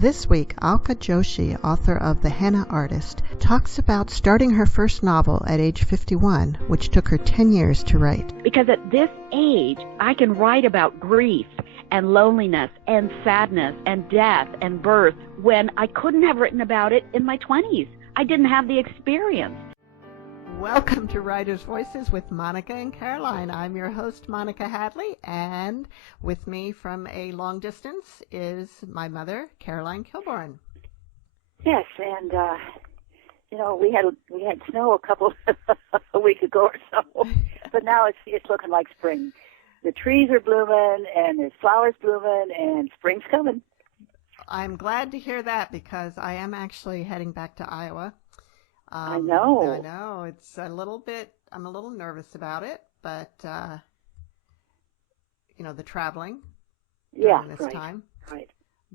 This week, Alka Joshi, author of The Henna Artist, talks about starting her first novel at age 51, which took her 10 years to write. Because at this age, I can write about grief and loneliness and sadness and death and birth when I couldn't have written about it in my 20s. I didn't have the experience. Welcome to Writers' Voices with Monica and Caroline. I'm your host, Monica Hadley, and with me from a long distance is my mother, Caroline Kilborn. Yes, and we had snow a week ago or so, but now it's looking like spring. The trees are blooming, and there's flowers blooming, and spring's coming. I'm glad to hear that because I am actually heading back to Iowa. I know. It's a little bit, I'm a little nervous about it, but, the traveling during this time. Right.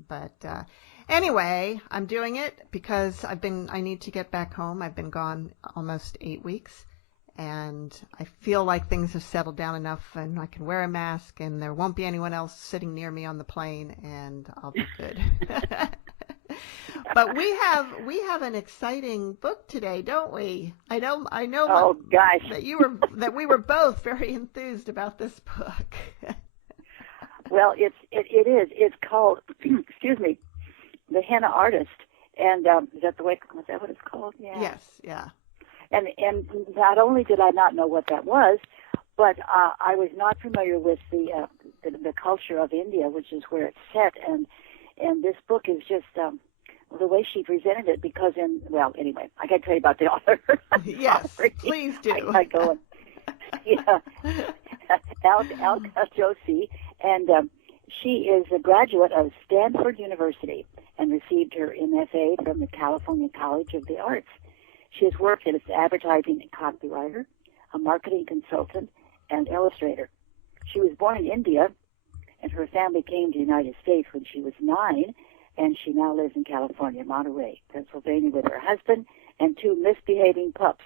But anyway, I'm doing it because I need to get back home. I've been gone almost 8 weeks, and I feel like things have settled down enough, and I can wear a mask, and there won't be anyone else sitting near me on the plane, and I'll be good. But we have an exciting book today, don't we? I know. Oh gosh, that we were both very enthused about this book. Well, it is. It's called excuse me, The Henna Artist, and is that what it's called? Yeah. Yes. Yeah. And not only did I not know what that was, but I was not familiar with the culture of India, which is where it's set, and this book is just. The way she presented it, because anyway, I got to tell you about the author. Yes, please do. I go. Yeah, Alka Joshi, and she is a graduate of Stanford University and received her MFA from the California College of the Arts. She has worked as an advertising copywriter, a marketing consultant, and illustrator. She was born in India, and her family came to the United States when she was 9. And she now lives in California, Monterey, Pennsylvania, with her husband and 2 misbehaving pups.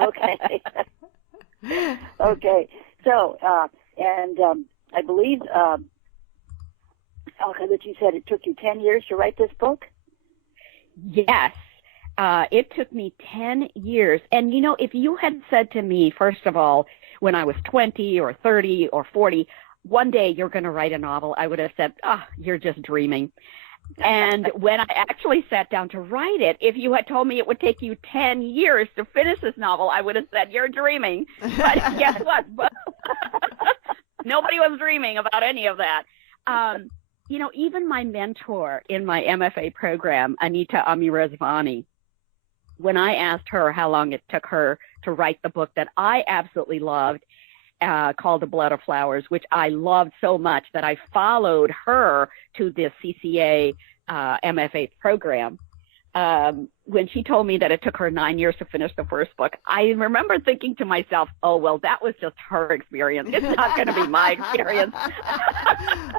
Okay. Okay. So, I believe, Alka, that you said it took you 10 years to write this book? Yes. It took me 10 years. And, if you had said to me, first of all, when I was 20 or 30 or 40, one day you're going to write a novel, I would have said, you're just dreaming. And when I actually sat down to write it, if you had told me it would take you 10 years to finish this novel, I would have said, you're dreaming. But guess what? Nobody was dreaming about any of that. Even my mentor in my MFA program, Anita Amirazvani, when I asked her how long it took her to write the book that I absolutely loved, called The Blood of Flowers, which I loved so much that I followed her to the CCA MFA program. When she told me that it took her 9 years to finish the first book, I remember thinking to myself, oh, well, that was just her experience. It's not going to be my experience.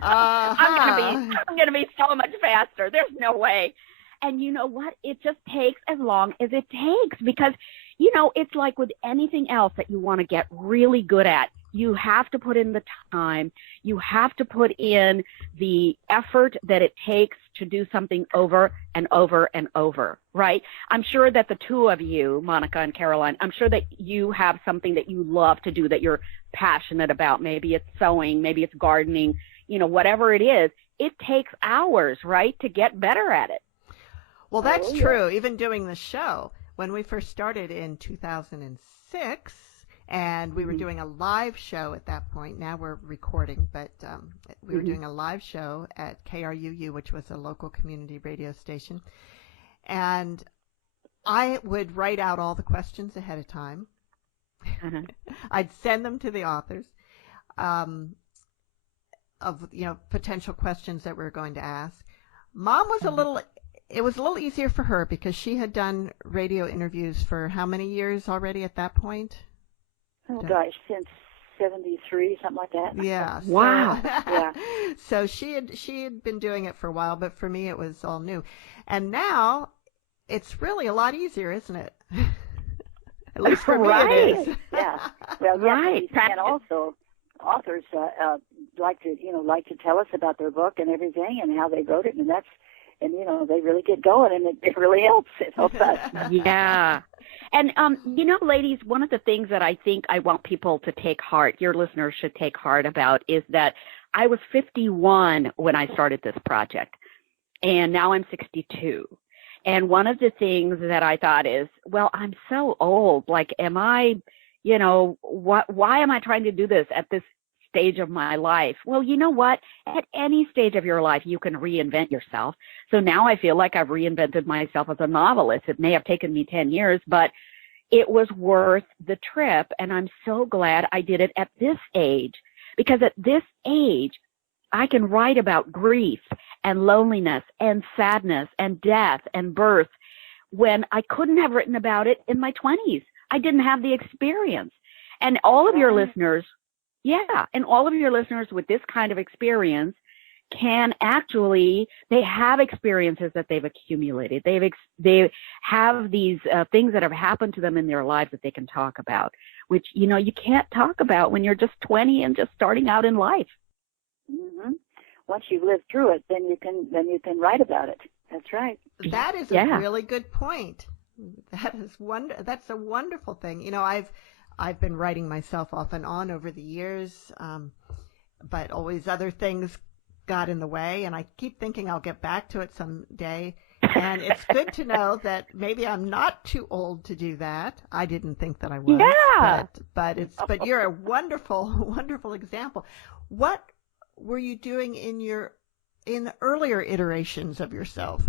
I'm going to be so much faster. There's no way. And you know what? It just takes as long as it takes because, it's like with anything else that you want to get really good at. You have to put in the time. You have to put in the effort that it takes to do something over and over and over, right? I'm sure that the two of you, Monica and Caroline, I'm sure that you have something that you love to do that you're passionate about. Maybe it's sewing, maybe it's gardening, whatever it is. It takes hours, right, to get better at it. Well, that's true. Even doing the show, when we first started in 2006, and we were doing a live show at that point. Now we're recording, but we were doing a live show at KRUU, which was a local community radio station. And I would write out all the questions ahead of time. I'd send them to the authors of potential questions that we were going to ask. Mom was it was a little easier for her because she had done radio interviews for how many years already at that point? Oh, gosh, since 73, something like that. Yeah. Wow. Yeah. So she had been doing it for a while, but for me it was all new. And now it's really a lot easier, isn't it? At least for me it is. Yeah. Well, right. And also, authors like to tell us about their book and everything and how they wrote it, and they really get going, and it really helps. It helps us. Yeah. And, ladies, one of the things that I think I want people to take heart, your listeners should take heart about, is that I was 51 when I started this project, and now I'm 62. And one of the things that I thought is, well, I'm so old. Like, am I, why am I trying to do this at this stage of my life? Well, you know what? At any stage of your life, you can reinvent yourself. So now I feel like I've reinvented myself as a novelist. It may have taken me 10 years, but it was worth the trip. And I'm so glad I did it at this age, because at this age, I can write about grief and loneliness and sadness and death and birth when I couldn't have written about it in my 20s. I didn't have the experience. And all of your listeners, and all of your listeners with this kind of experience can actually, they have experiences that they've accumulated. They have these things that have happened to them in their lives that they can talk about, which, you can't talk about when you're just 20 and just starting out in life. Mm-hmm. Once you've lived through it, then you can write about it. That's right. That is a really good point. That's a wonderful thing. I've been writing myself off and on over the years, but always other things got in the way, and I keep thinking I'll get back to it someday. And it's good to know that maybe I'm not too old to do that. I didn't think that I was. Yeah. But you're a wonderful, wonderful example. What were you doing in earlier iterations of yourself?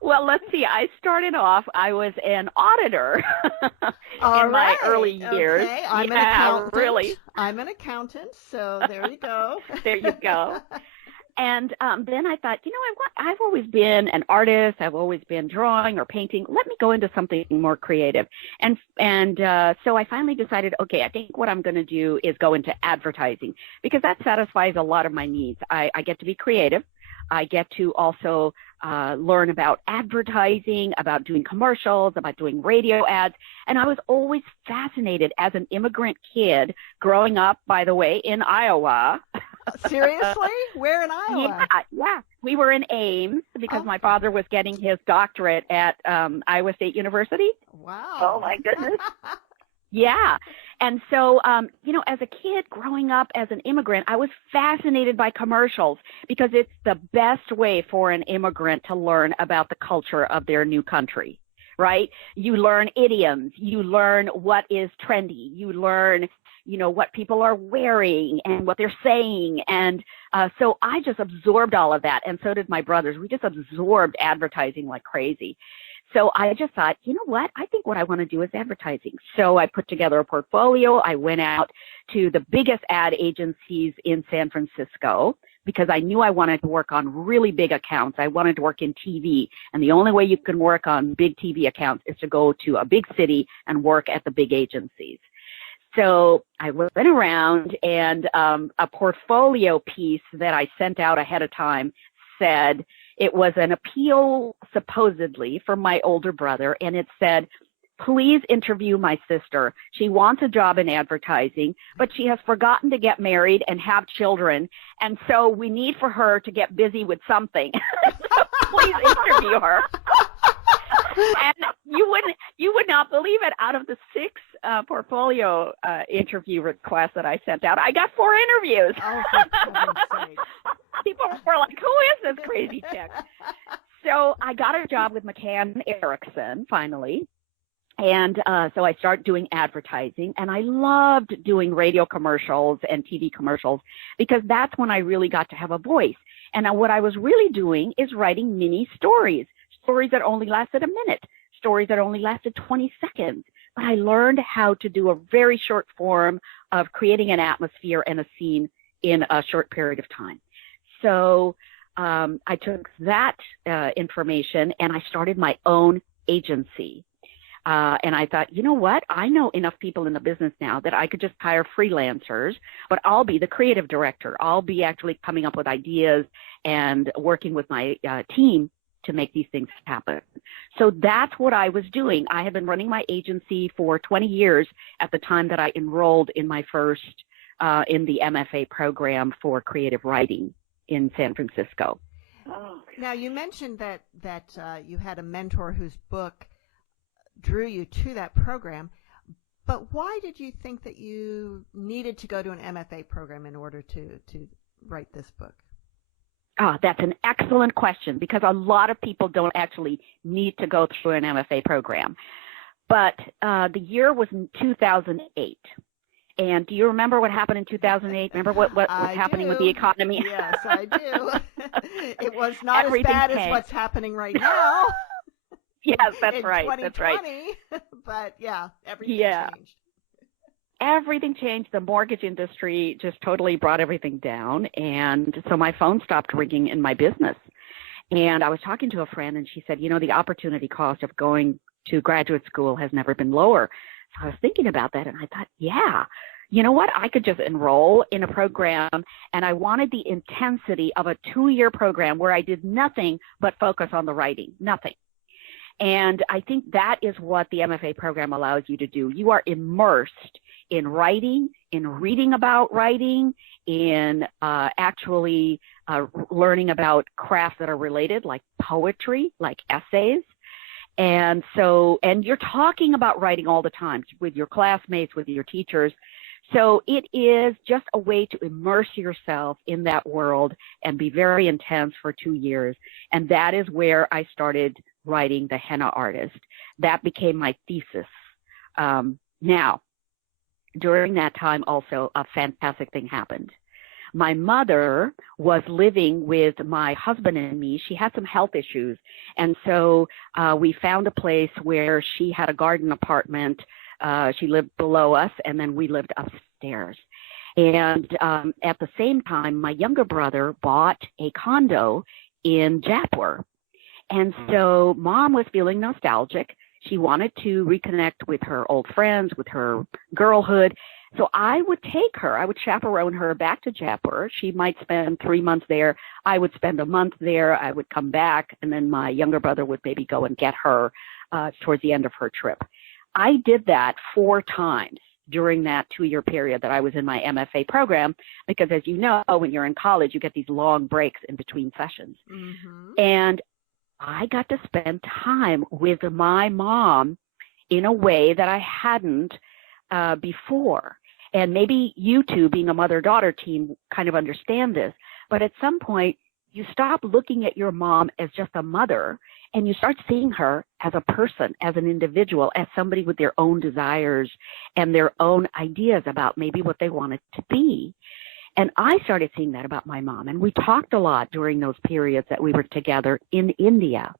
Well, let's see. I started off, I was an auditor in my early years. Okay. I'm an accountant. Really. I'm an accountant, so there you go. There you go. And then I thought, I've always been an artist. I've always been drawing or painting. Let me go into something more creative. And so I finally decided, okay, I think what I'm going to do is go into advertising, because that satisfies a lot of my needs. I get to be creative. I get to also learn about advertising, about doing commercials, about doing radio ads. And I was always fascinated as an immigrant kid growing up, by the way, in Iowa. Seriously? Where in Iowa? Yeah. We were in Ames because my father was getting his doctorate at Iowa State University. Wow. Oh, my goodness. Yeah. And so, as a kid growing up as an immigrant, I was fascinated by commercials because it's the best way for an immigrant to learn about the culture of their new country, right? You learn idioms. You learn what is trendy. You learn, what people are wearing and what they're saying. And so I just absorbed all of that. And so did my brothers. We just absorbed advertising like crazy. So I just thought, you know what? I think what I want to do is advertising. So I put together a portfolio. I went out to the biggest ad agencies in San Francisco because I knew I wanted to work on really big accounts. I wanted to work in TV. And the only way you can work on big TV accounts is to go to a big city and work at the big agencies. So I went around, and a portfolio piece that I sent out ahead of time said, it was an appeal, supposedly, from my older brother, and it said, please interview my sister. She wants a job in advertising, but she has forgotten to get married and have children, and so we need for her to get busy with something. So please interview her. And you would not believe it. Out of the 6 portfolio interview requests that I sent out, I got 4 interviews. Oh, for heaven's sake. People were like, who is this crazy chick? So I got a job with McCann Erickson finally. And so I started doing advertising, and I loved doing radio commercials and TV commercials because that's when I really got to have a voice. And what I was really doing is writing mini stories that only lasted a minute, stories that only lasted 20 seconds. But I learned how to do a very short form of creating an atmosphere and a scene in a short period of time. So I took that information and I started my own agency. And I thought, you know what? I know enough people in the business now that I could just hire freelancers, but I'll be the creative director. I'll be actually coming up with ideas and working with my team to make these things happen. So that's what I was doing. I had been running my agency for 20 years at the time that I enrolled in my first, in the MFA program for creative writing in San Francisco. Oh. Now, you mentioned that you had a mentor whose book drew you to that program, but why did you think that you needed to go to an MFA program in order to write this book? That's an excellent question, because a lot of people don't actually need to go through an MFA program. But the year was in 2008. And do you remember what happened in 2008? Remember what was happening with the economy? Yes, I do. It was not as bad as what's happening right now. Yes, that's right. That's right. But yeah, everything changed. Everything changed. The mortgage industry just totally brought everything down. And so my phone stopped ringing in my business. And I was talking to a friend, and she said, the opportunity cost of going to graduate school has never been lower. So I was thinking about that, and I thought, yeah, you know what? I could just enroll in a program, and I wanted the intensity of a 2-year program where I did nothing but focus on the writing, nothing. And I think that is what the MFA program allows you to do. You are immersed in writing, in reading about writing, in actually learning about crafts that are related, like poetry, like essays. And you're talking about writing all the time with your classmates, with your teachers. So it is just a way to immerse yourself in that world and be very intense for 2 years. And that is where I started writing the Henna Artist. That became my thesis. Now, during that time also, a fantastic thing happened. My mother was living with my husband and me. She had some health issues. And so we found a place where she had a garden apartment. She lived below us, and then we lived upstairs. And at the same time, my younger brother bought a condo in Japur. And so Mom was feeling nostalgic. She wanted to reconnect with her old friends, with her girlhood. So I would take her, I would chaperone her back to Japur. She might spend 3 months there. I would spend a month there. I would come back, and then my younger brother would maybe go and get her towards the end of her trip. I did that 4 times during that 2-year period that I was in my MFA program, because as you know, when you're in college, you get these long breaks in between sessions. Mm-hmm. And I got to spend time with my mom in a way that I hadn't before. And maybe you two, being a mother-daughter team, kind of understand this. But at some point, you stop looking at your mom as just a mother, and you start seeing her as a person, as an individual, as somebody with their own desires and their own ideas about maybe what they wanted to be. And I started seeing that about my mom. And we talked a lot during those periods that we were together in India.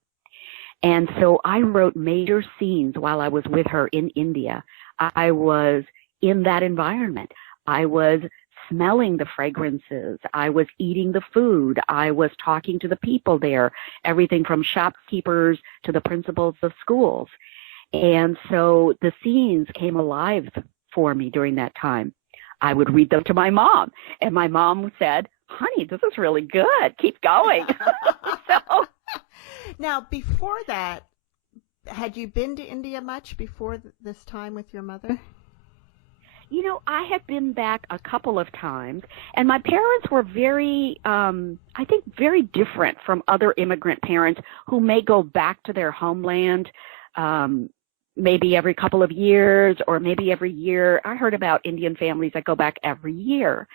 And so I wrote major scenes while I was with her in India. I was in that environment. I was smelling the fragrances. I was eating the food. I was talking to the people there, everything from shopkeepers to the principals of schools. And so the scenes came alive for me during that time. I would read them to my mom, and my mom said, "Honey, this is really good. Keep going." So, now, before that, had you been to India much before this time with your mother? You know, I had been back a couple of times, and my parents were very, I think, very different from other immigrant parents who may go back to their homeland maybe every couple of years or maybe every year. I heard about Indian families that go back every year.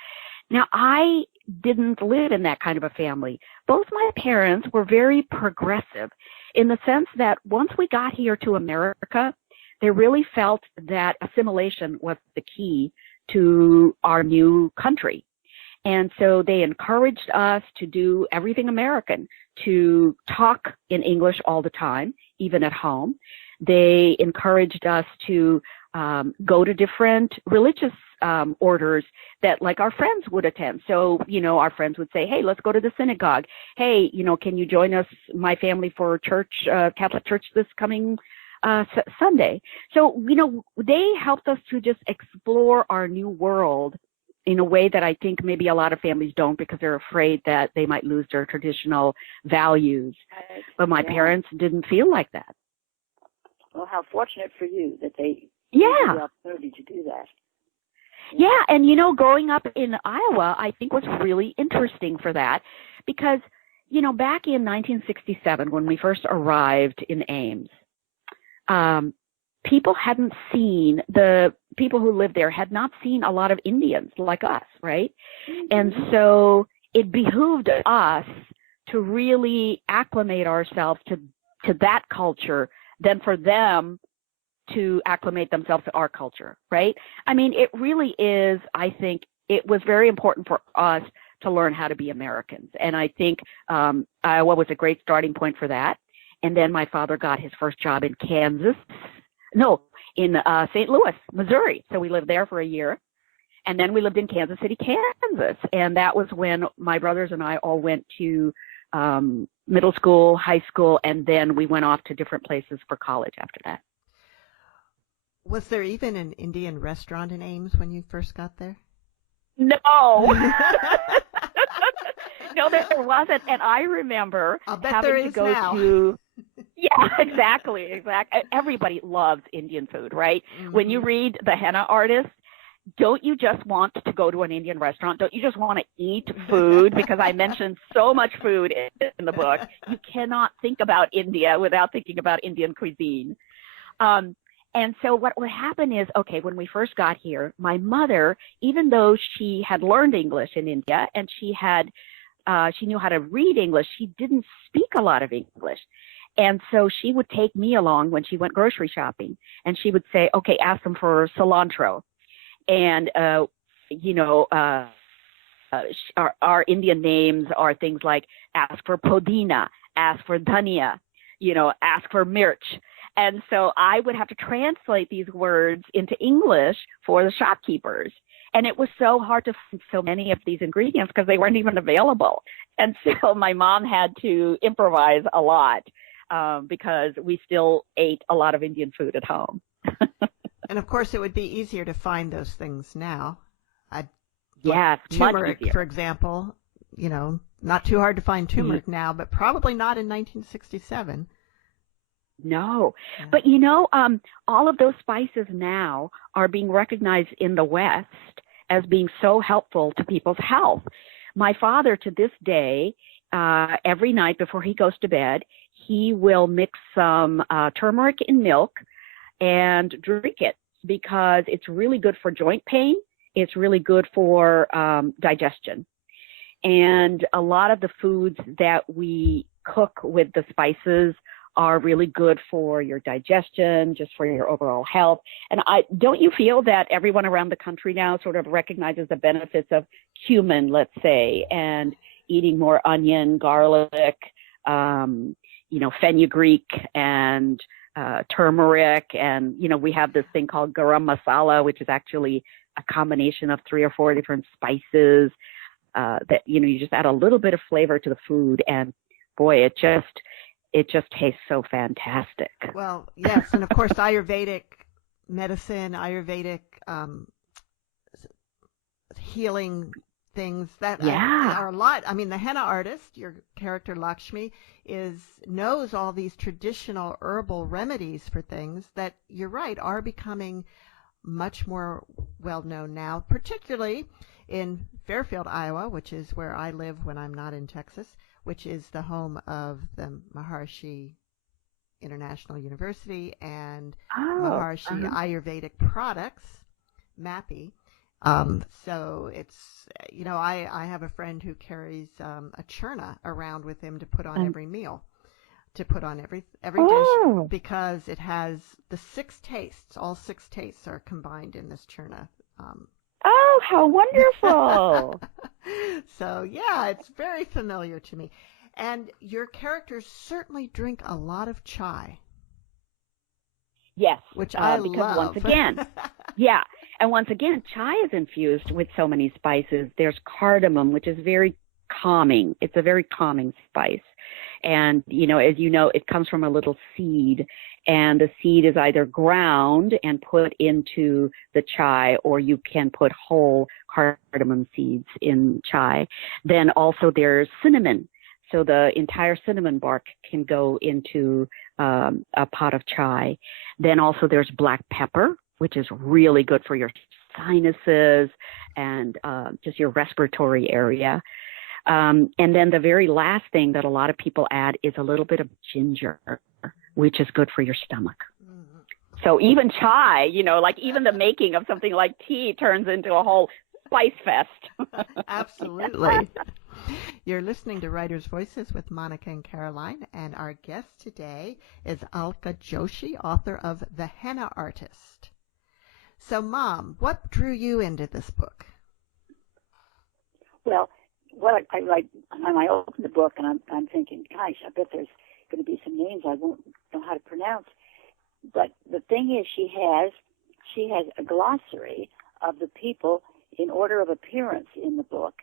Now, I didn't live in that kind of a family. Both my parents were very progressive in the sense that once we got here to America, they really felt that assimilation was the key to our new country. And so they encouraged us to do everything American, to talk in English all the time, even at home. They encouraged us to go to different religious orders that, like, our friends would attend. So, you know, our friends would say, "Hey, let's go to the synagogue. Hey, you know, can you join us, my family, for church, Catholic church this coming Sunday?" So, you know, they helped us to just explore our new world in a way that I think maybe a lot of families don't because they're afraid that they might lose their traditional values. Right. But my parents didn't feel like that. Well, how fortunate for you that they Yeah. had the opportunity to do that. Yeah, and you know, growing up in Iowa, I think was really interesting for that because, you know, back in 1967 when we first arrived in Ames, people hadn't seen, the people who lived there had not seen a lot of Indians like us, right? Mm-hmm. And so it behooved us to really acclimate ourselves to that culture than for them to acclimate themselves to our culture, right? I mean, it really is, I think, it was very important for us to learn how to be Americans. And I think Iowa was a great starting point for that. And then my father got his first job in St. Louis, Missouri. So we lived there for a year. And then we lived in Kansas City, Kansas. And that was when my brothers and I all went to middle school, high school, and then we went off to different places for college after that. Was there even an Indian restaurant in Ames when you first got there? No. No, there wasn't. And I remember having to go to. Yeah, exactly. Everybody loves Indian food, right? Mm-hmm. When you read The Henna Artist, don't you just want to go to an Indian restaurant? Don't you just want to eat food? Because I mentioned so much food in the book. You cannot think about India without thinking about Indian cuisine. And so what would happen is, okay, when we first got here, my mother, even though she had learned English in India and she knew how to read English, she didn't speak a lot of English. And so she would take me along when she went grocery shopping, and she would say, okay, ask them for cilantro. And, our Indian names are things like ask for podina, ask for dhania, ask for mirch. And so I would have to translate these words into English for the shopkeepers. And it was so hard to find so many of these ingredients because they weren't even available. And so my mom had to improvise a lot because we still ate a lot of Indian food at home. And, of course, it would be easier to find those things now. Yes, turmeric, much easier. For example, not too hard to find turmeric now, but probably not in 1967. No. Yeah. But, all of those spices now are being recognized in the West as being so helpful to people's health. My father, to this day, every night before he goes to bed, he will mix some turmeric in milk and drink it because it's really good for joint pain. It's really good for digestion. And a lot of the foods that we cook with the spices are really good for your digestion, just for your overall health. And don't you feel that everyone around the country now sort of recognizes the benefits of cumin, let's say, and eating more onion, garlic, fenugreek and turmeric. And, we have this thing called garam masala, which is actually a combination of 3 or 4 different spices that, you just add a little bit of flavor to the food. And boy, it just tastes so fantastic. Well, yes, and of course, Ayurvedic medicine, Ayurvedic healing things that are a lot. I mean, the Henna Artist, your character Lakshmi, knows all these traditional herbal remedies for things that, you're right, are becoming much more well known now, particularly in Fairfield, Iowa, which is where I live when I'm not in Texas, which is the home of the Maharishi International University and Maharishi Ayurvedic Products, MAPI. So it's, I have a friend who carries a churna around with him to put on every meal, to put on every dish, because it has the 6 tastes. All 6 tastes are combined in this churna. Oh, how wonderful. So, yeah, it's very familiar to me. And your characters certainly drink a lot of chai. Yes. Which I because love. Once again, and once again, chai is infused with so many spices. There's cardamom, which is very calming. It's a very calming spice. And, as you know, it comes from a little seed, and the seed is either ground and put into the chai, or you can put whole cardamom seeds in chai. Then also there's cinnamon. So the entire cinnamon bark can go into a pot of chai. Then also there's black pepper, which is really good for your sinuses and just your respiratory area. And then the very last thing that a lot of people add is a little bit of ginger, which is good for your stomach. So even chai, like even the making of something like tea turns into a whole spice fest. Absolutely. You're listening to Writers' Voices with Monica and Caroline, and our guest today is Alka Joshi, author of The Henna Artist. So, Mom, what drew you into this book? Well, what I open the book and I'm thinking, gosh, I bet there's going to be some names I won't know how to pronounce. But the thing is, she has a glossary of the people in order of appearance in the book,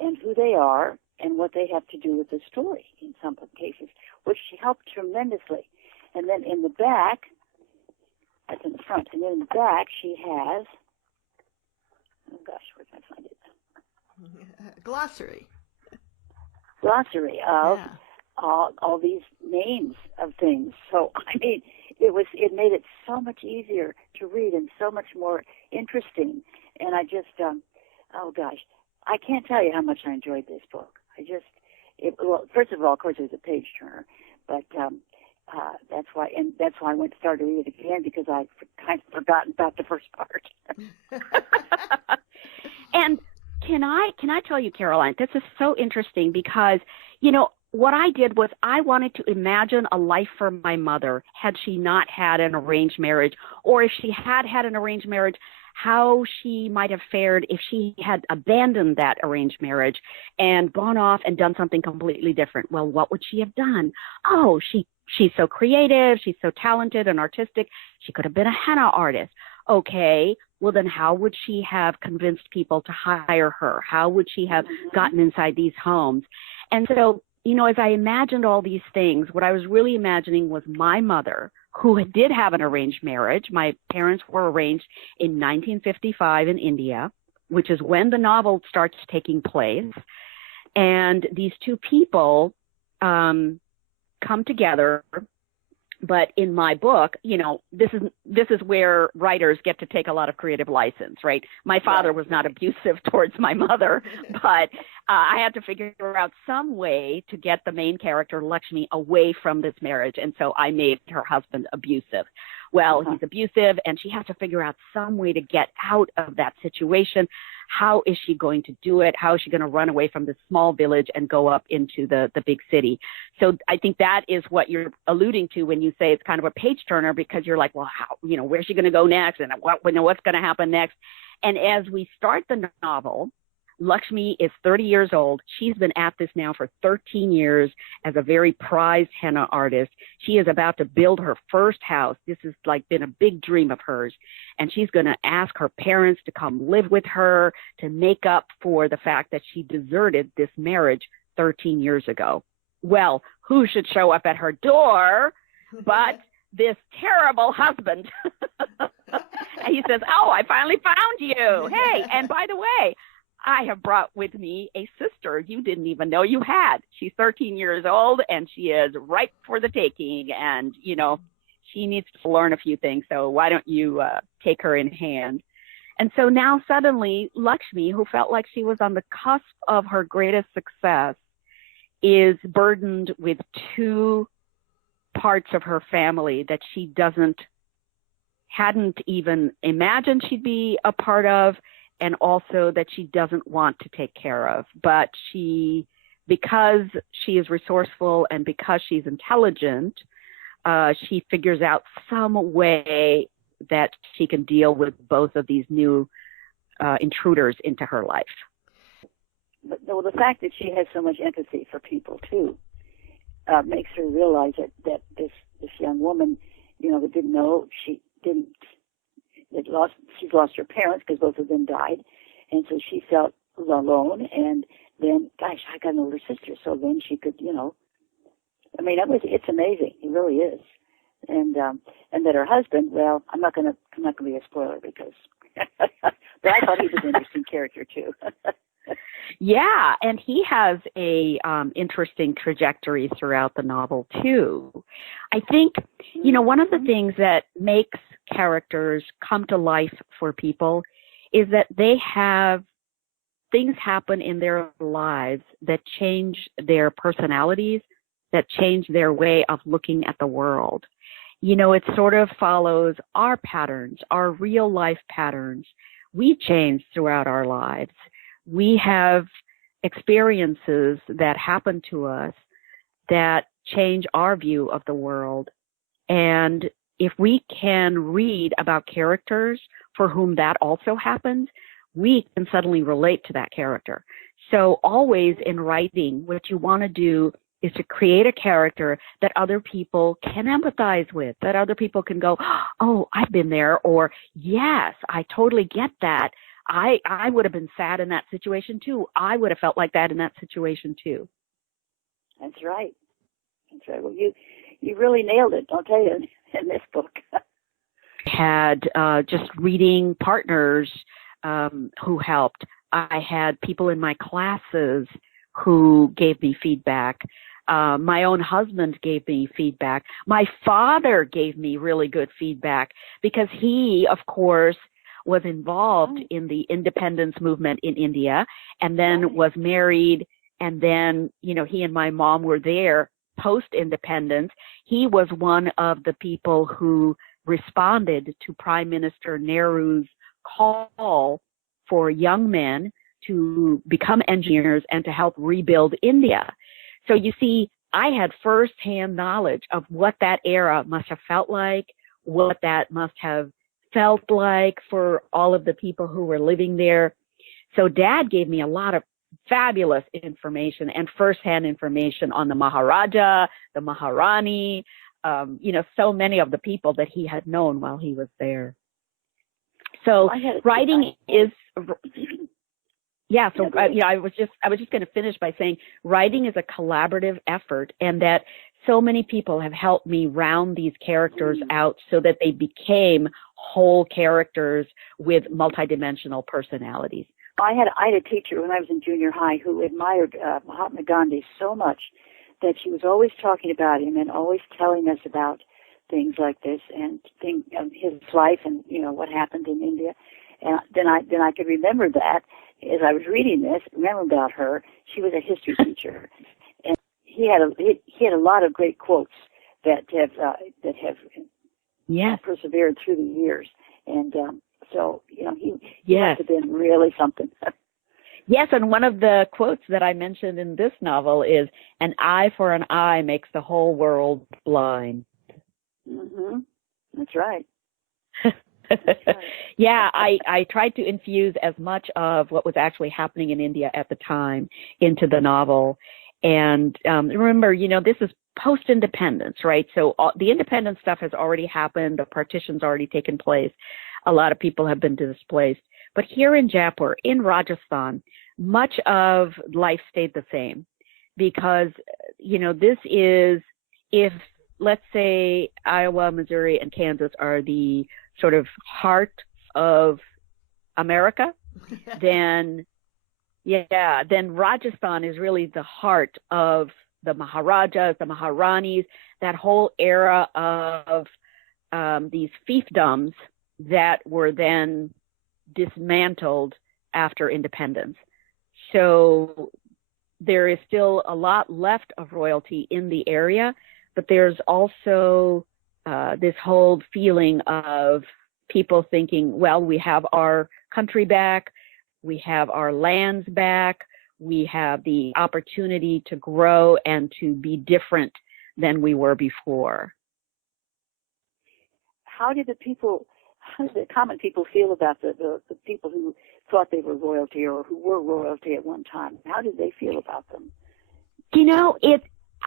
and who they are and what they have to do with the story in some cases, which helped tremendously. And then in the back, that's in the front, and then in the back she has, oh gosh, where can I find it? Glossary of all these names of things. So, I mean, it made it so much easier to read and so much more interesting. And I just, oh gosh, I can't tell you how much I enjoyed this book. Well, first of all, of course, it was a page turner, but that's why I went to start to read it again, because I kind of forgotten about the first part. And can I tell you, Caroline, this is so interesting because, what I did was I wanted to imagine a life for my mother had she not had an arranged marriage, or if she had had an arranged marriage, how she might have fared if she had abandoned that arranged marriage and gone off and done something completely different. Well, what would she have done? Oh, she's so creative. She's so talented and artistic. She could have been a henna artist. Okay, well then how would she have convinced people to hire her? How would she have gotten inside these homes? And so, as I imagined all these things, what I was really imagining was my mother, who did have an arranged marriage. My parents were arranged in 1955 in India, which is when the novel starts taking place. And these two people come together. But in my book, this is where writers get to take a lot of creative license, right? My father was not abusive towards my mother, but I had to figure out some way to get the main character, Lakshmi, away from this marriage. And so I made her husband abusive. Well, he's abusive, and she has to figure out some way to get out of that situation. How is she going to do it? How is she going to run away from this small village and go up into the big city? So I think that is what you're alluding to when you say it's kind of a page turner, because you're like, well, how, where's she going to go next? And what's going to happen next? And as we start the novel, Lakshmi is 30 years old. She's been at this now for 13 years as a very prized henna artist. She is about to build her first house. This has been a big dream of hers. And she's going to ask her parents to come live with her to make up for the fact that she deserted this marriage 13 years ago. Well, who should show up at her door but this terrible husband? And he says, oh, I finally found you. Hey, and by the way, I have brought with me a sister you didn't even know you had. She's 13 years old, and she is ripe for the taking. And, she needs to learn a few things. So why don't you take her in hand? And so now suddenly Lakshmi, who felt like she was on the cusp of her greatest success, is burdened with two parts of her family that she hadn't even imagined she'd be a part of, and also that she doesn't want to take care of. But because she is resourceful and because she's intelligent, she figures out some way that she can deal with both of these new intruders into her life. But the fact that she has so much empathy for people, too, makes her realize that this young woman, that didn't know, she's lost her parents because both of them died, and so she felt alone. And then, gosh, I got an older sister, so then she could, I mean, it's amazing. He really is. And that her husband, well, I'm not gonna be a spoiler because, but I thought he was an interesting character too. Yeah, and he has a interesting trajectory throughout the novel too. I think, one of the things that makes characters come to life for people is that things happen in their lives that change their personalities, that change their way of looking at the world. It sort of follows our patterns, our real life patterns. We change throughout our lives. We have experiences that happen to us that change our view of the world. And if we can read about characters for whom that also happens, we can suddenly relate to that character. So always in writing, what you want to do is to create a character that other people can empathize with, that other people can go, oh, I've been there, or yes, I totally get that. I would have been sad in that situation too. I would have felt like that in that situation too. That's right. That's right. Well, you really nailed it, I'll tell you, in this book. Had just reading partners who helped. I had people in my classes who gave me feedback. My own husband gave me feedback. My father gave me really good feedback because he, of course, was involved in the independence movement in India and then was married. And then, he and my mom were there post-independence. He was one of the people who responded to Prime Minister Nehru's call for young men to become engineers and to help rebuild India. So you see, I had firsthand knowledge of what that era must have felt like, what that must have felt like for all of the people who were living there. So Dad gave me a lot of fabulous information and firsthand information on the Maharaja, the Maharani, so many of the people that he had known while he was there. So writing is, I was just going to finish by saying writing is a collaborative effort, and that so many people have helped me round these characters out so that they became whole characters with multidimensional personalities. I had a teacher when I was in junior high who admired Mahatma Gandhi so much that she was always talking about him and always telling us about things like this and his life and what happened in India. And then I could remember that as I was reading this. Remember about her? She was a history teacher, and he had a lot of great quotes that have persevered through the years. And so he must have been really something. Yes, and one of the quotes that I mentioned in this novel is, "An eye for an eye makes the whole world blind." Mm-hmm. That's right. Yeah, I tried to infuse as much of what was actually happening in India at the time into the novel. And remember, this is post-independence, right? So the independence stuff has already happened. The partition's already taken place. A lot of people have been displaced. But here in Jaipur, in Rajasthan, much of life stayed the same because, this is, if, let's say, Iowa, Missouri, and Kansas are the sort of heart of America, then Rajasthan is really the heart of the Maharajas, the Maharanis, that whole era of these fiefdoms that were then dismantled after independence. So there is still a lot left of royalty in the area, but there's also this whole feeling of people thinking, well, we have our country back, we have our lands back, we have the opportunity to grow and to be different than we were before. How did the common people feel about the people who thought they were royalty or who were royalty at one time? How did they feel about them?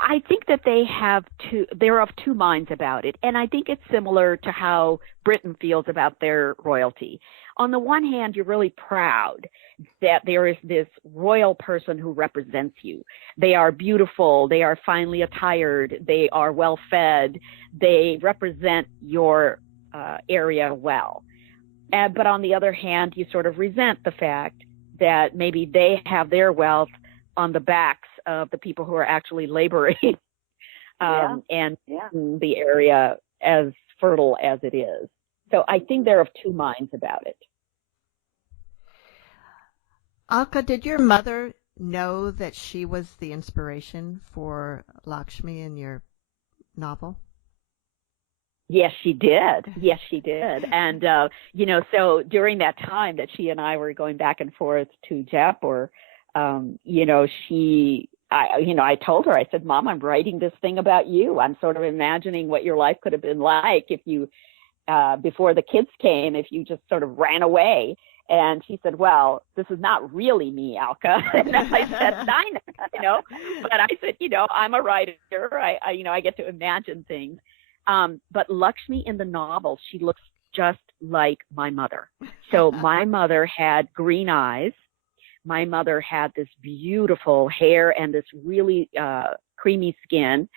I think that they're of two minds about it. And I think it's similar to how Britain feels about their royalty. On the one hand, you're really proud that there is this royal person who represents you. They are beautiful. They are finely attired. They are well fed. They represent your area well. But on the other hand, you sort of resent the fact that maybe they have their wealth on the backs of the people who are actually laboring and the area as fertile as it is. So I think they're of two minds about it. Alka, did your mother know that she was the inspiration for Lakshmi in your novel? Yes, she did. Yes, she did. And, so during that time that she and I were going back and forth to Jaipur, I told her, I said, Mom, I'm writing this thing about you. I'm sort of imagining what your life could have been like if you, before the kids came, if you just sort of ran away. And she said, well, this is not really me, Alka. And I said, I know, but I said, I'm a writer. I get to imagine things. But Lakshmi in the novel, she looks just like my mother. So my mother had green eyes. My mother had this beautiful hair and this really creamy skin.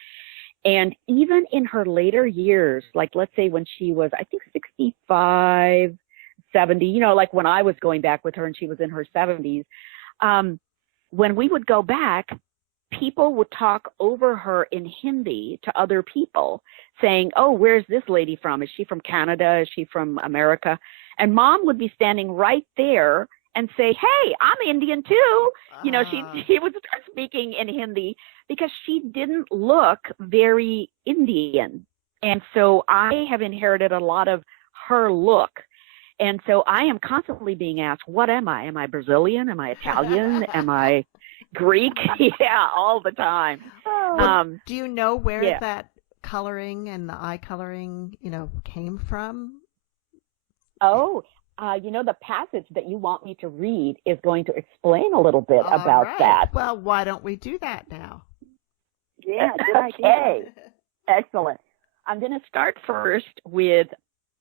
And even in her later years, like let's say when she was, I think 65, 70, like when I was going back with her and she was in her 70s, when we would go back, people would talk over her in Hindi to other people saying, oh, where's this lady from? Is she from Canada? Is she from America? And Mom would be standing right there and say, hey, I'm Indian too. She would start speaking in Hindi because she didn't look very Indian. And so I have inherited a lot of her look. And so I am constantly being asked, what am I? Am I Brazilian? Am I Italian? Am I Greek? Yeah, all the time. Do you know where that coloring and the eye coloring, came from? Oh, the passage that you want me to read is going to explain a little bit about that. Well, why don't we do that now? Yeah, good idea. Okay, excellent. I'm going to start first with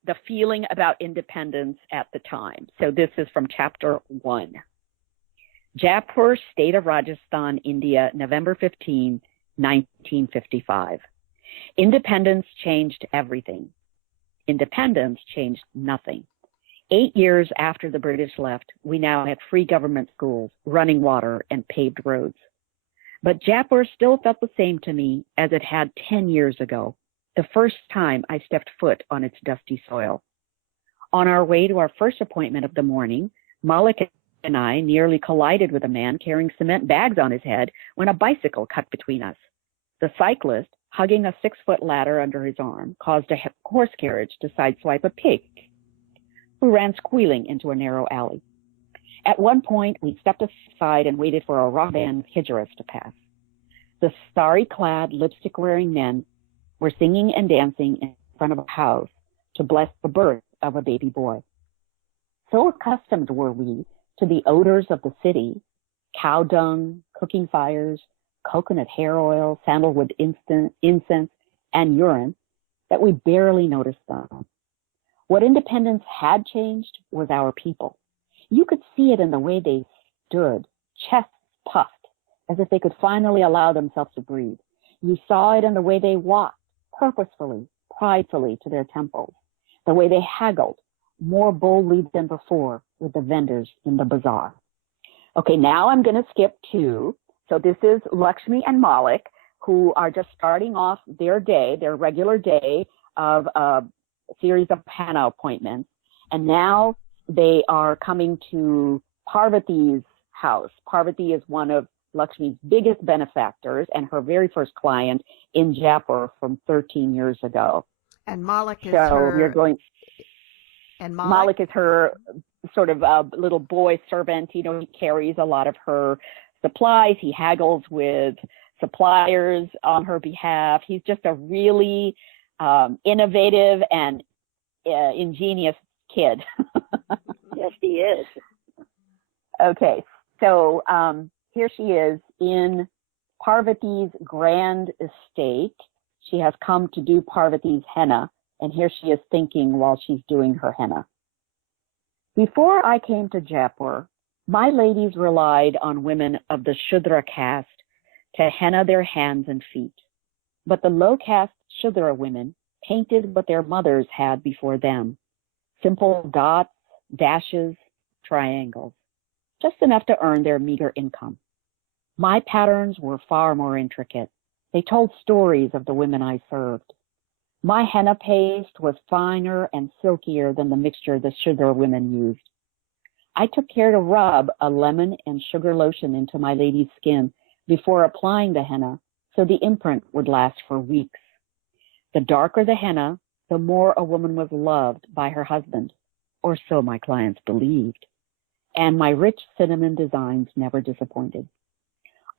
the feeling about independence at the time. So this is from chapter 1. Jaipur, state of Rajasthan, India, November 15, 1955. Independence changed everything. Independence changed nothing. 8 years after the British left, we now had free government schools, running water, and paved roads. But Jaipur still felt the same to me as it had 10 years ago, the first time I stepped foot on its dusty soil. On our way to our first appointment of the morning, Malik and I nearly collided with a man carrying cement bags on his head when a bicycle cut between us. The cyclist, hugging a 6-foot ladder under his arm, caused a horse carriage to sideswipe a pig, who ran squealing into a narrow alley. At one point, we stepped aside and waited for a rock band hijras to pass. The sari-clad, lipstick-wearing men were singing and dancing in front of a house to bless the birth of a baby boy. So accustomed were we to the odors of the city, cow dung, cooking fires, coconut hair oil, sandalwood incense, and urine, that we barely noticed them. What independence had changed was our people. You could see it in the way they stood, chests puffed, as if they could finally allow themselves to breathe. You saw it in the way they walked, purposefully, pridefully to their temples, the way they haggled, more boldly than before, with the vendors in the bazaar. Okay, now I'm going to skip to, so this is Lakshmi and Malik, who are just starting off their day, their regular day of a series of Henna appointments. And now they are coming to Parvati's house. Parvati is one of Lakshmi's biggest benefactors and her very first client in Jaipur from 13 years ago. And Malik is Malik is her sort of little boy servant. He carries a lot of her supplies. He haggles with suppliers on her behalf. He's just a really innovative and ingenious kid. Yes, he is. Okay, so here she is in Parvati's grand estate. She has come to do Parvati's henna, and here she is thinking while she's doing her henna. Before I came to Jaipur, my ladies relied on women of the Shudra caste to henna their hands and feet. But the low-caste Shudra women painted what their mothers had before them. Simple dots, dashes, triangles, just enough to earn their meager income. My patterns were far more intricate. They told stories of the women I served. My henna paste was finer and silkier than the mixture the Shudra women used. I took care to rub a lemon and sugar lotion into my lady's skin before applying the henna so the imprint would last for weeks. The darker the henna, the more a woman was loved by her husband, or so my clients believed. And my rich cinnamon designs never disappointed.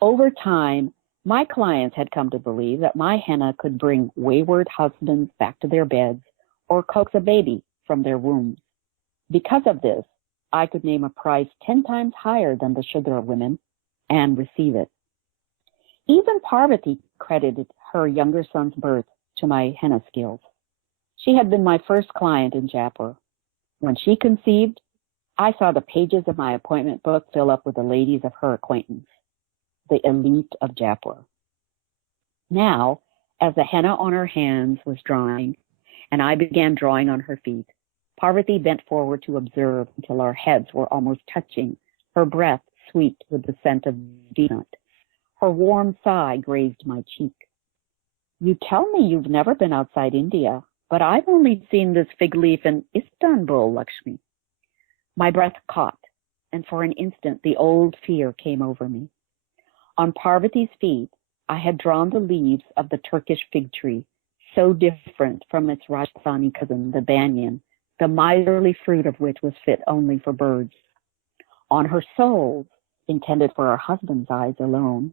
Over time, my clients had come to believe that my henna could bring wayward husbands back to their beds or coax a baby from their wombs. Because of this, I could name a price 10 times higher than the Shudra women and receive it. Even Parvati credited her younger son's birth to my henna skills. She had been my first client in Jaipur. When she conceived, I saw the pages of my appointment book fill up with the ladies of her acquaintance, the elite of Jaipur. Now, as the henna on her hands was drying, and I began drawing on her feet, Parvati bent forward to observe until our heads were almost touching, her breath sweet with the scent of peanut. Her warm sigh grazed my cheek. You tell me you've never been outside India, but I've only seen this fig leaf in Istanbul, Lakshmi. My breath caught, and for an instant the old fear came over me. On Parvati's feet, I had drawn the leaves of the Turkish fig tree, so different from its Rajasthani cousin, the banyan, the miserly fruit of which was fit only for birds. On her soles, intended for her husband's eyes alone,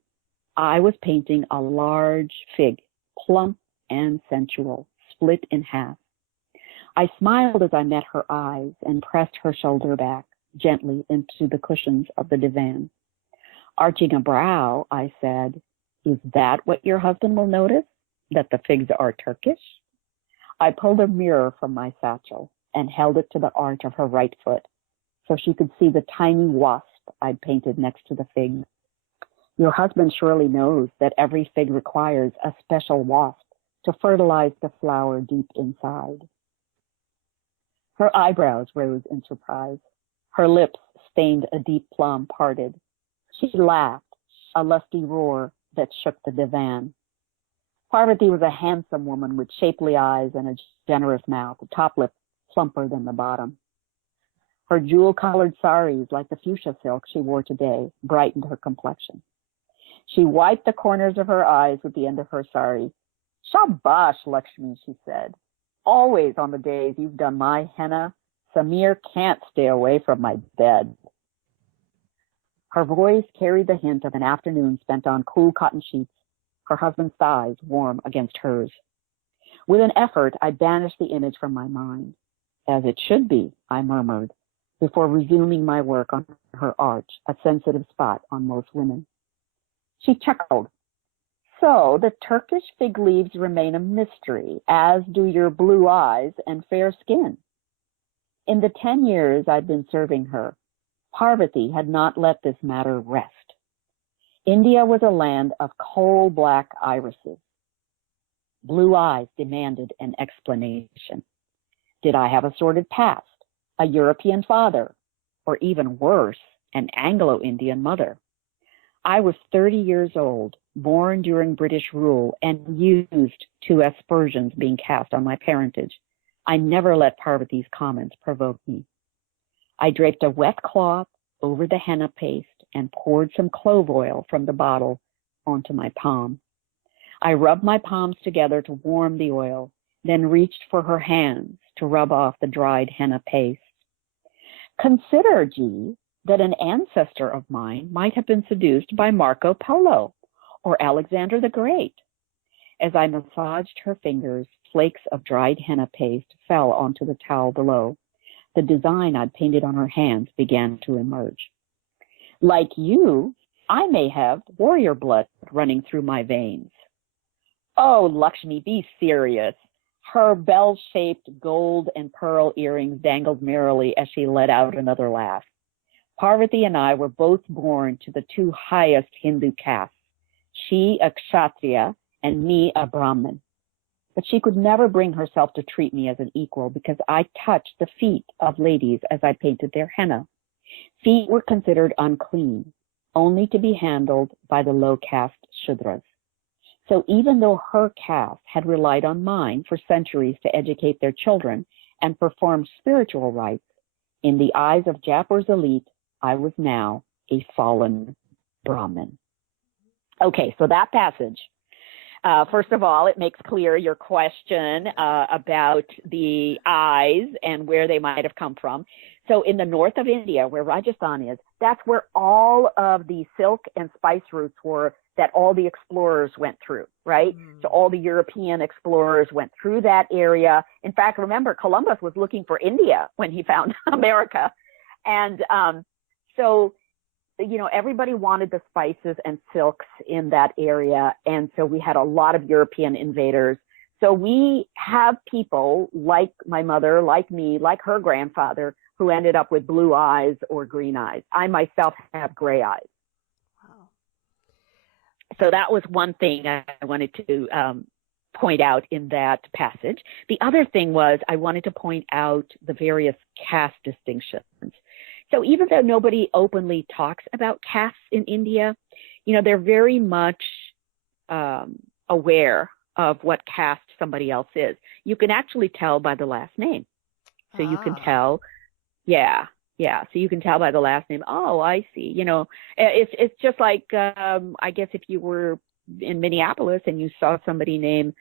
I was painting a large fig, plump and sensual, split in half. I smiled as I met her eyes and pressed her shoulder back gently into the cushions of the divan. Arching a brow, I said, "Is that what your husband will notice, that the figs are Turkish?" I pulled a mirror from my satchel and held it to the arch of her right foot so she could see the tiny wasp I'd painted next to the fig. Your husband surely knows that every fig requires a special wasp to fertilize the flower deep inside. Her eyebrows rose in surprise. Her lips, stained a deep plum, parted. She laughed, a lusty roar that shook the divan. Parvati was a handsome woman with shapely eyes and a generous mouth, the top lip plumper than the bottom. Her jewel-colored saris, like the fuchsia silk she wore today, brightened her complexion. She wiped the corners of her eyes with the end of her sari. "Shabash, Lakshmi," she said. "Always on the days you've done my henna, Samir can't stay away from my bed." Her voice carried the hint of an afternoon spent on cool cotton sheets, her husband's thighs warm against hers. With an effort, I banished the image from my mind. "As it should be," I murmured, before resuming my work on her arch, a sensitive spot on most women. She chuckled. "So the Turkish fig leaves remain a mystery, as do your blue eyes and fair skin." In the 10 years I'd been serving her, Parvati had not let this matter rest. India was a land of coal-black irises. Blue eyes demanded an explanation. Did I have a sordid past, a European father, or even worse, an Anglo-Indian mother? I was 30 years old, born during British rule, and used to aspersions being cast on my parentage. I never let Parvati's comments provoke me. I draped a wet cloth over the henna paste and poured some clove oil from the bottle onto my palm. I rubbed my palms together to warm the oil, then reached for her hands to rub off the dried henna paste. Consider, G, that an ancestor of mine might have been seduced by Marco Polo or Alexander the Great. As I massaged her fingers, flakes of dried henna paste fell onto the towel below. The design I'd painted on her hands began to emerge. "Like you, I may have warrior blood running through my veins. Oh, Lakshmi, be serious. Her bell-shaped gold and pearl earrings dangled merrily as she let out another laugh. Parvati and I were both born to the two highest Hindu castes, she a Kshatriya and me a Brahmin. But she could never bring herself to treat me as an equal because I touched the feet of ladies as I painted their henna. Feet were considered unclean, only to be handled by the low caste Shudras. So even though her caste had relied on mine for centuries to educate their children and perform spiritual rites, in the eyes of Jaipur's elite, I was now a fallen Brahmin. Okay, so that passage. First of all, it makes clear your question about the eyes and where they might have come from. So in the north of India, where Rajasthan is, that's where all of the silk and spice routes were that all the explorers went through, right? So all the European explorers went through that area. In fact, remember, Columbus was looking for India when he found America. And so, you know, everybody wanted the spices and silks in that area. And so we had a lot of European invaders. So we have people like my mother, like me, like her grandfather, who ended up with blue eyes or green eyes. I myself have gray eyes. Wow. So that was one thing I wanted to point out in that passage. The other thing was I wanted to point out the various caste distinctions. So even though nobody openly talks about castes in India, you know, they're very much aware of what caste somebody else is. You can actually tell by the last name. So you can tell, so you can tell by the last name, oh, I see. You know, it's just like, I guess if you were in Minneapolis and you saw somebody named,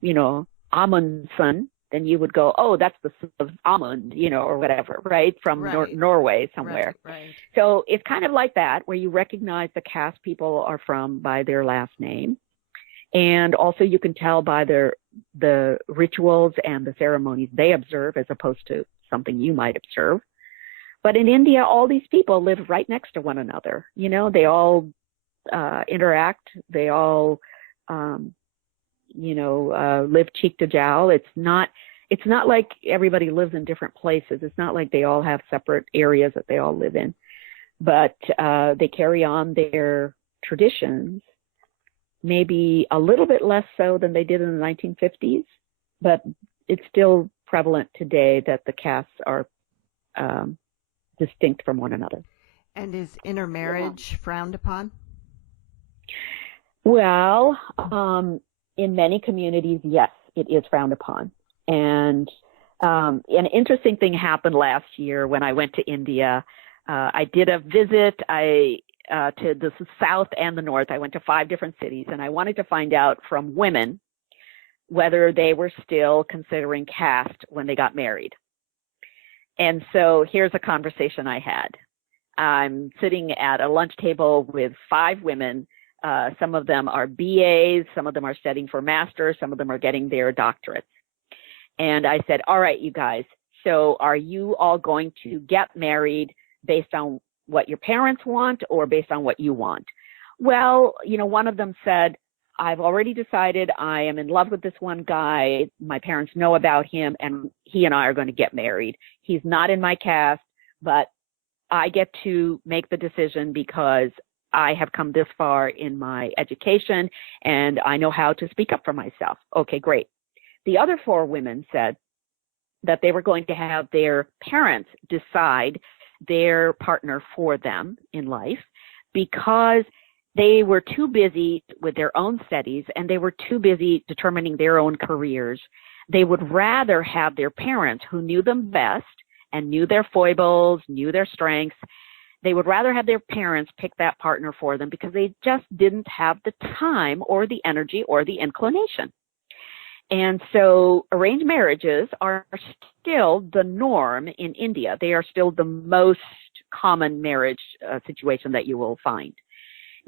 you know, Amundsen, then you would go, oh, that's the son of Amund, you know, or whatever, right? From Norway somewhere. Right. So it's kind of like that, where you recognize the caste people are from by their last name. And also you can tell by the rituals and the ceremonies they observe as opposed to something you might observe. But in India, all these people live right next to one another. You know, they all interact. They all, live cheek to jowl. It's not like everybody lives in different places. It's not like they all have separate areas that they all live in, but they carry on their traditions, maybe a little bit less so than they did in the 1950s, but it's still prevalent today that the castes are distinct from one another. And is intermarriage frowned upon? Well, in many communities, yes, it is frowned upon. And an interesting thing happened last year when I went to India. I did a visit to the south and the north. I went to 5 different cities, and I wanted to find out from women whether they were still considering caste when they got married. And so here's a conversation I had. I'm sitting at a lunch table with 5 women. Some of them are BAs, some of them are studying for masters, some of them are getting their doctorates. And I said, all right, you guys, so are you all going to get married based on what your parents want or based on what you want? Well, you know, one of them said, I've already decided I am in love with this one guy. My parents know about him, and he and I are going to get married. He's not in my caste, but I get to make the decision because I have come this far in my education, and I know how to speak up for myself. Okay, great. The other 4 women said that they were going to have their parents decide their partner for them in life because they were too busy with their own studies and they were too busy determining their own careers. They would rather have their parents, who knew them best and knew their foibles, knew their strengths, they would rather have their parents pick that partner for them because they just didn't have the time or the energy or the inclination. And so arranged marriages are still the norm in India. They are still the most common marriage situation that you will find.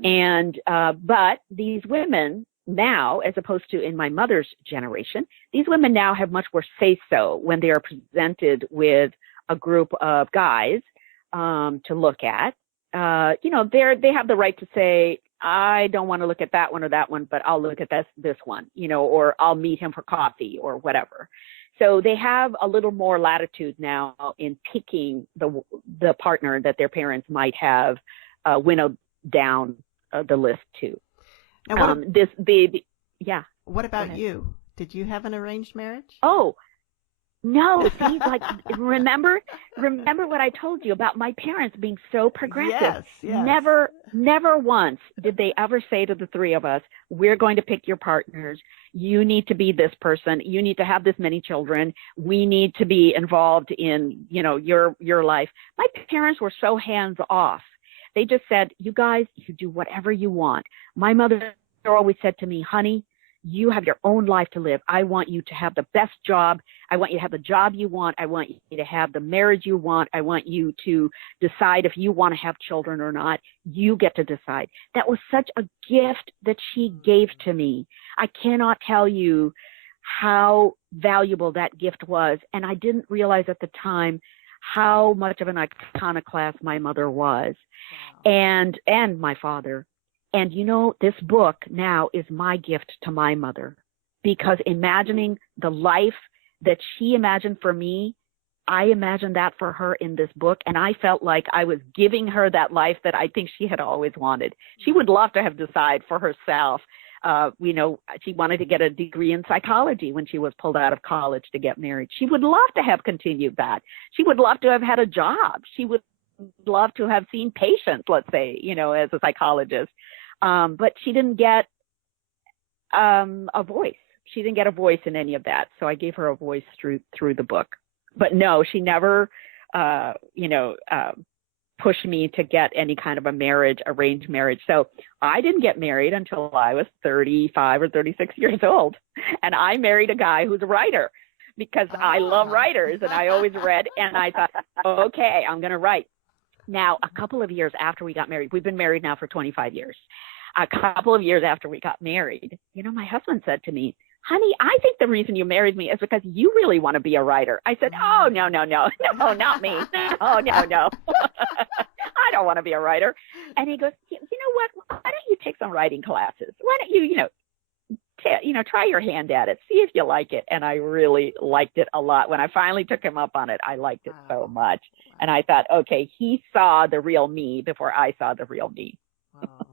And but these women now, as opposed to in my mother's generation, these women now have much more say-so when they are presented with a group of guys to look at. they have the right to say, I don't want to look at that one or that one, but I'll look at this one, or I'll meet him for coffee or whatever. So they have a little more latitude now in picking the partner that their parents might have winnowed down the list to. Now, yeah. What about you? Did you have an arranged marriage? Oh, no. See, remember what I told you about my parents being so progressive? Yes. Never once did they ever say to the three of us, we're going to pick your partners. You need to be this person. You need to have this many children. We need to be involved in, your life. My parents were so hands off. They just said, you guys, you do whatever you want. My mother always said to me, honey, you have your own life to live. I want you to have the best job. I want you to have the job you want. I want you to have the marriage you want. I want you to decide if you want to have children or not. You get to decide. That was such a gift that she gave to me. I cannot tell you how valuable that gift was. And I didn't realize at the time how much of an iconoclast my mother was. Wow. And my father. And this book now is my gift to my mother, because imagining the life that she imagined for me, I imagined that for her in this book. And I felt like I was giving her that life that I think she had always wanted. She would love to have decided for herself. She wanted to get a degree in psychology when she was pulled out of college to get married. She would love to have continued that. She would love to have had a job. She would love to have seen patients, let's say, as a psychologist. But she didn't get a voice. She didn't get a voice in any of that. So I gave her a voice through the book. But no, she never, pushed me to get any kind of arranged marriage. So I didn't get married until I was 35 or 36 years old. And I married a guy who's a writer, because I love writers and I always read, and I thought, okay, I'm going to write. Now, a couple of years after we got married, we've been married now for 25 years. A couple of years after we got married, my husband said to me, honey, I think the reason you married me is because you really want to be a writer. I said, oh, no, not me. Oh, no. I don't want to be a writer. And he goes, you know what? Why don't you take some writing classes? Why don't you, try your hand at it, see if you like it. And I really liked it a lot. When I finally took him up on it, I liked it so much. And I thought, okay, he saw the real me before I saw the real me. Wow.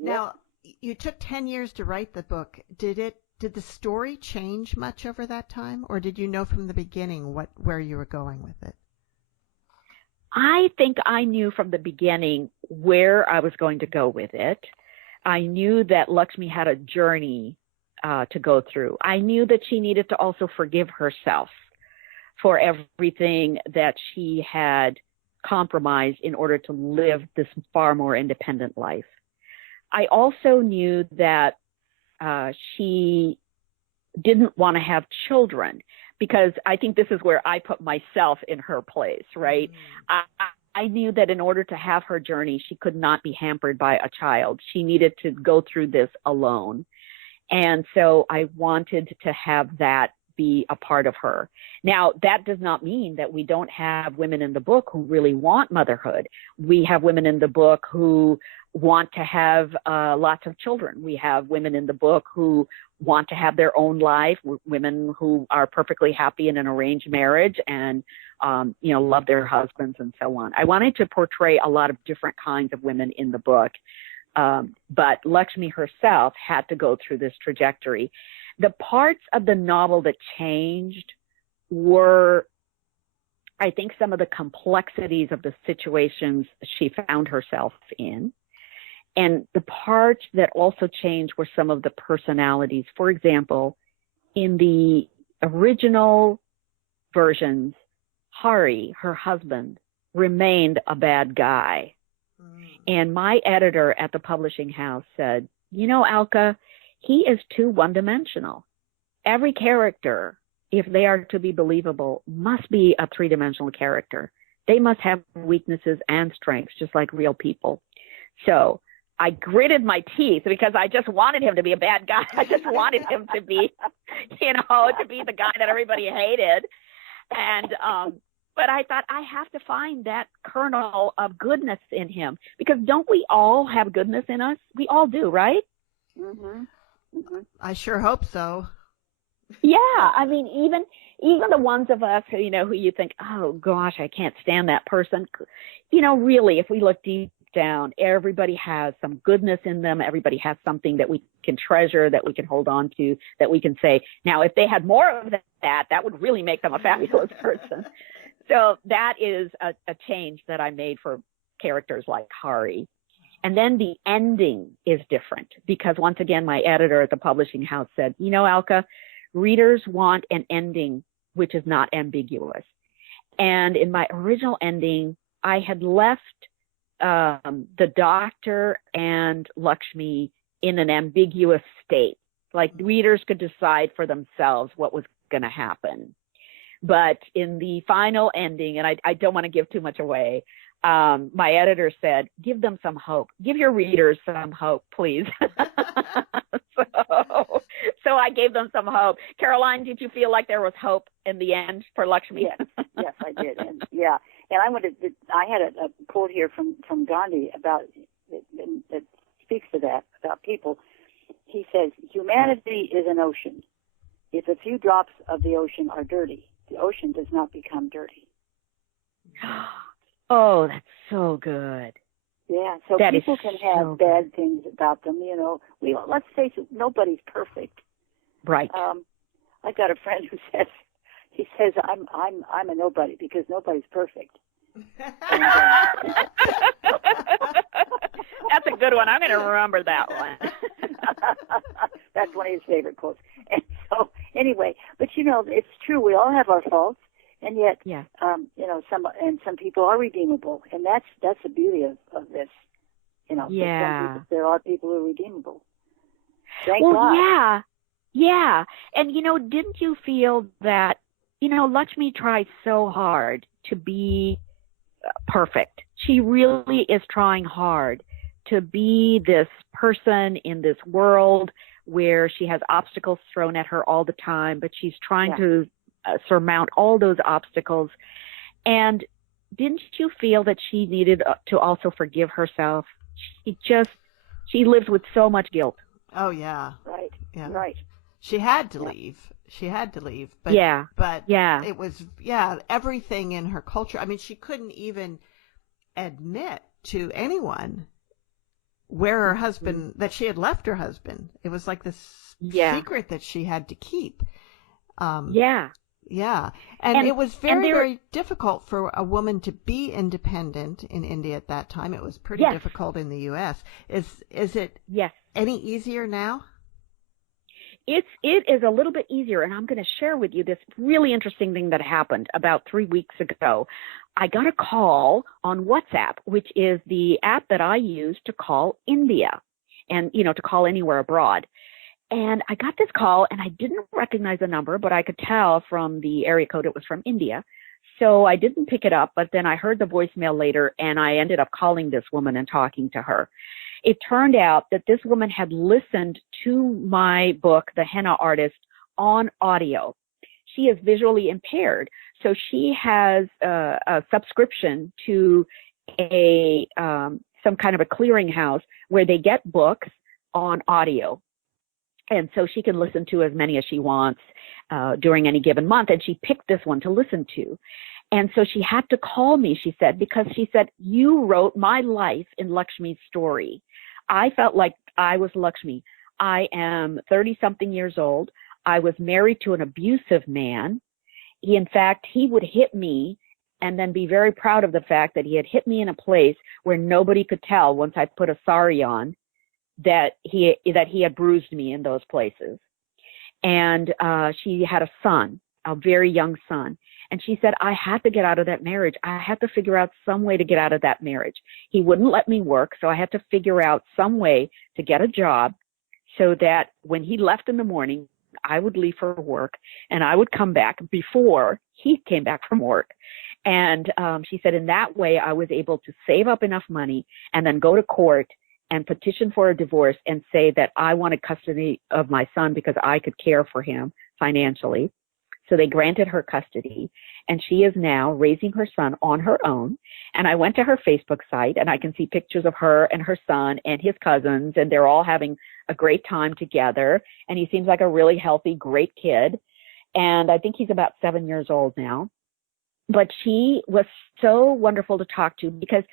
Now, you took 10 years to write the book. Did the story change much over that time, or did you know from the beginning where you were going with it? I think I knew from the beginning where I was going to go with it. I knew that Lakshmi had a journey to go through. I knew that she needed to also forgive herself for everything that she had compromised in order to live this far more independent life. I also knew that she didn't want to have children, because I think this is where I put myself in her place, right? I knew that in order to have her journey, she could not be hampered by a child. She needed to go through this alone. And so I wanted to have that be a part of her. Now, that does not mean that we don't have women in the book who really want motherhood. We have women in the book who want to have lots of children. We have women in the book who want to have their own life, women who are perfectly happy in an arranged marriage and, love their husbands and so on. I wanted to portray a lot of different kinds of women in the book. But Lakshmi herself had to go through this trajectory. The parts of the novel that changed were, I think, some of the complexities of the situations she found herself in. And the parts that also changed were some of the personalities. For example, in the original versions, Hari, her husband, remained a bad guy. And my editor at the publishing house said, Alka, he is too one-dimensional. Every character, if they are to be believable, must be a three-dimensional character. They must have weaknesses and strengths, just like real people. So I gritted my teeth because I just wanted him to be a bad guy. I just wanted him to be, to be the guy that everybody hated. And, But I thought I have to find that kernel of goodness in him, because don't we all have goodness in us? We all do, right? Mhm. Mhm. I sure hope so. Yeah, I mean, even the ones of us who, who you think, oh gosh, I can't stand that person. Really, if we look deep down, everybody has some goodness in them. Everybody has something that we can treasure, that we can hold on to, that we can say, now, if they had more of that would really make them a fabulous person. So that is a change that I made for characters like Hari. And then the ending is different, because once again, my editor at the publishing house said, Alka, readers want an ending which is not ambiguous. And in my original ending, I had left the doctor and Lakshmi in an ambiguous state. Like, readers could decide for themselves what was going to happen. But in the final ending, and I don't want to give too much away, my editor said, give them some hope. Give your readers some hope, please. So I gave them some hope. Caroline, did you feel like there was hope in the end for Lakshmi? Yes, I did. And I had a quote here from Gandhi about that speaks to that, about people. He says, humanity is an ocean. If a few drops of the ocean are dirty, the ocean does not become dirty. Oh, that's so good. Yeah, so that people can have bad things about them. Let's face it, nobody's perfect. Right. I've got a friend who says, I'm a nobody because nobody's perfect. And, that's a good one. I'm going to remember that one. That's one of his favorite quotes. And so, anyway, but it's true. We all have our faults, and yet, some people are redeemable, and that's the beauty of this. Yeah. There are people who are redeemable. Thank God. God. Yeah. And didn't you feel that Lakshmi tries so hard to be perfect? She really is trying hard to be this person in this world where she has obstacles thrown at her all the time, but she's trying to surmount all those obstacles. And didn't you feel that she needed to also forgive herself? She lives with so much guilt. Oh, yeah. Right. Yeah. Right. She had to leave. She had to leave. But, But it was, everything in her culture. I mean, she couldn't even admit to anyone where her husband, that she had left her husband. It was like this secret that she had to keep. Yeah. And it was very difficult for a woman to be independent in India at that time. It was pretty difficult in the U.S. Is it any easier now? It is a little bit easier, and I'm going to share with you this really interesting thing that happened about 3 weeks ago. I got a call on WhatsApp, which is the app that I use to call India and, to call anywhere abroad. And I got this call, and I didn't recognize the number, but I could tell from the area code it was from India. So I didn't pick it up, but then I heard the voicemail later, and I ended up calling this woman and talking to her. It turned out that this woman had listened to my book, The Henna Artist, on audio. She is visually impaired, so she has a subscription to some kind of a clearinghouse where they get books on audio. And so she can listen to as many as she wants during any given month. And she picked this one to listen to. And so she had to call me, she said, because she said, you wrote my life in Lakshmi's story. I felt like I was Lakshmi. I am 30-something years old. I was married to an abusive man. In fact, he would hit me and then be very proud of the fact that he had hit me in a place where nobody could tell once I put a sari on that he had bruised me in those places. And she had a son, a very young son. And she said, I had to get out of that marriage. I had to figure out some way to get out of that marriage. He wouldn't let me work, so I had to figure out some way to get a job so that when he left in the morning, I would leave for work and I would come back before he came back from work. And she said, in that way, I was able to save up enough money and then go to court and petition for a divorce and say that I wanted custody of my son because I could care for him financially. So they granted her custody, and she is now raising her son on her own. And I went to her Facebook site, and I can see pictures of her and her son and his cousins, and they're all having a great time together. And he seems like a really healthy, great kid. And I think he's about 7 years old now. But she was so wonderful to talk to because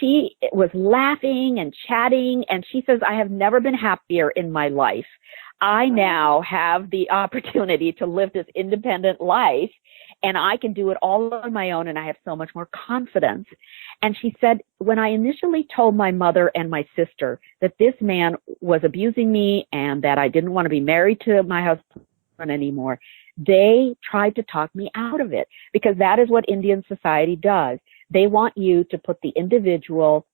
she was laughing and chatting, and she says, I have never been happier in my life. I now have the opportunity to live this independent life, and I can do it all on my own, and I have so much more confidence. And she said, when I initially told my mother and my sister that this man was abusing me and that I didn't want to be married to my husband anymore, they tried to talk me out of it, because that is what Indian society does. They want you to put the individual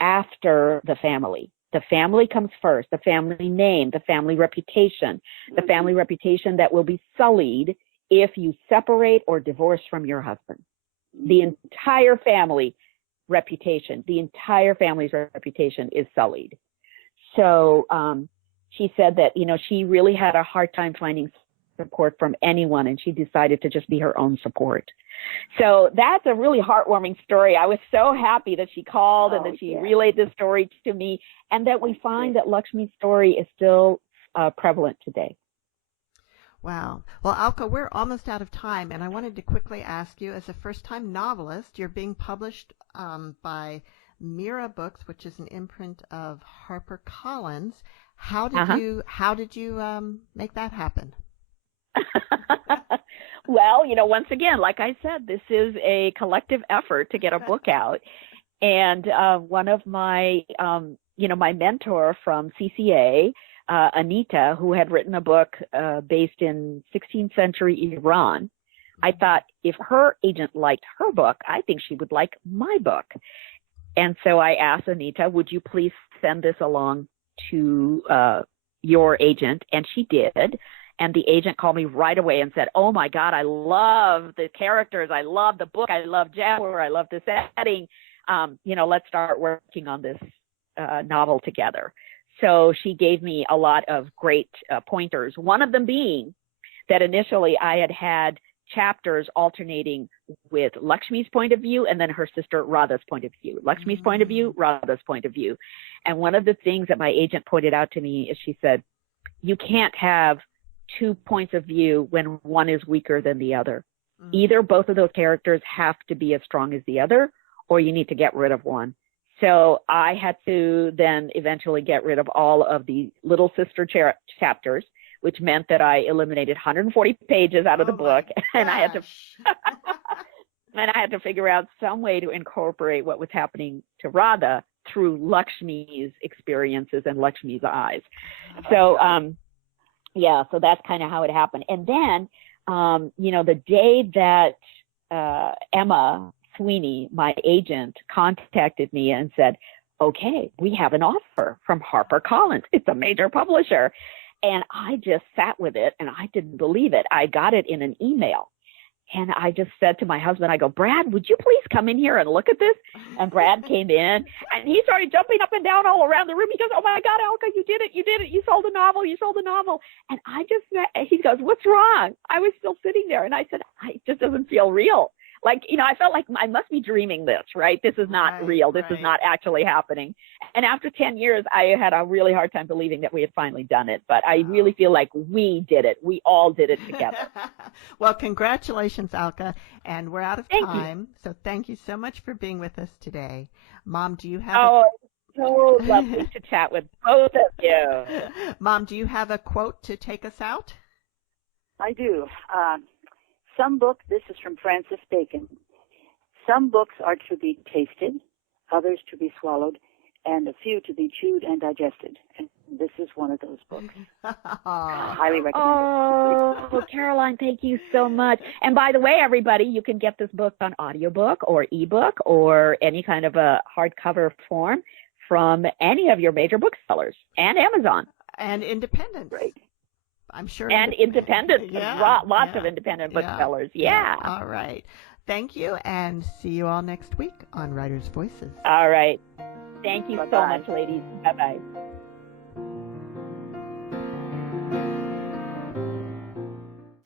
after the family. The family comes first, the family name, the family reputation that will be sullied if you separate or divorce from your husband. The entire family reputation, the entire family's reputation is sullied. So she said that, she really had a hard time finding support from anyone, and she decided to just be her own support. So that's a really heartwarming story. I was so happy that she called and that she relayed this story to me, and that we find that Lakshmi's story is still prevalent today. Wow. Well, Alka, we're almost out of time, and I wanted to quickly ask you, as a first-time novelist, you're being published by Mira Books, which is an imprint of HarperCollins. How did you make that happen? Well, once again, like I said, this is a collective effort to get a book out. And one of my, my mentor from CCA, Anita, who had written a book based in 16th century Iran, I thought if her agent liked her book, I think she would like my book. And so I asked Anita, would you please send this along to your agent? And she did. And the agent called me right away and said, oh, my God, I love the characters. I love the book. I love Jaguar. I love the setting. Let's start working on this novel together. So she gave me a lot of great pointers, one of them being that initially I had chapters alternating with Lakshmi's point of view and then her sister Radha's point of view. Lakshmi's point of view, Radha's point of view. And one of the things that my agent pointed out to me is she said, you can't have 2 points of view when one is weaker than the other. Either both of those characters have to be as strong as the other, or you need to get rid of one. So I had to then eventually get rid of all of the little sister chapters, which meant that I eliminated 140 pages out of the book, and I had to figure out some way to incorporate what was happening to Radha through Lakshmi's experiences and Lakshmi's eyes. So so that's kind of how it happened. And then, the day that Emma Sweeney, my agent, contacted me and said, okay, we have an offer from HarperCollins. It's a major publisher. And I just sat with it, and I didn't believe it. I got it in an email. And I just said to my husband, I go, Brad, would you please come in here and look at this? And Brad came in, and he started jumping up and down all around the room. He goes, oh, my God, Alka, you did it. You sold a novel. And he goes, what's wrong? I was still sitting there. And I said, it just doesn't feel real. Like, I felt like I must be dreaming this, right? This is not real. This is not actually happening. And after 10 years, I had a really hard time believing that we had finally done it. But I really feel like we did it. We all did it together. Well, congratulations, Alka. And we're out of time. So thank you so much for being with us today. Mom, do you have so lovely to chat with both of you. Mom, do you have a quote to take us out? I do. This is from Francis Bacon. Some books are to be tasted, others to be swallowed, and a few to be chewed and digested. And this is one of those books. Highly recommend it. Oh, Caroline, thank you so much. And by the way, everybody, you can get this book on audiobook or ebook or any kind of a hardcover form from any of your major booksellers and Amazon. And independent. Right. I'm sure. And independent. Lots of independent booksellers. Yeah. All right. Thank you, and see you all next week on Writers' Voices. All right. Thank you Bye-bye. so much, ladies. Bye-bye.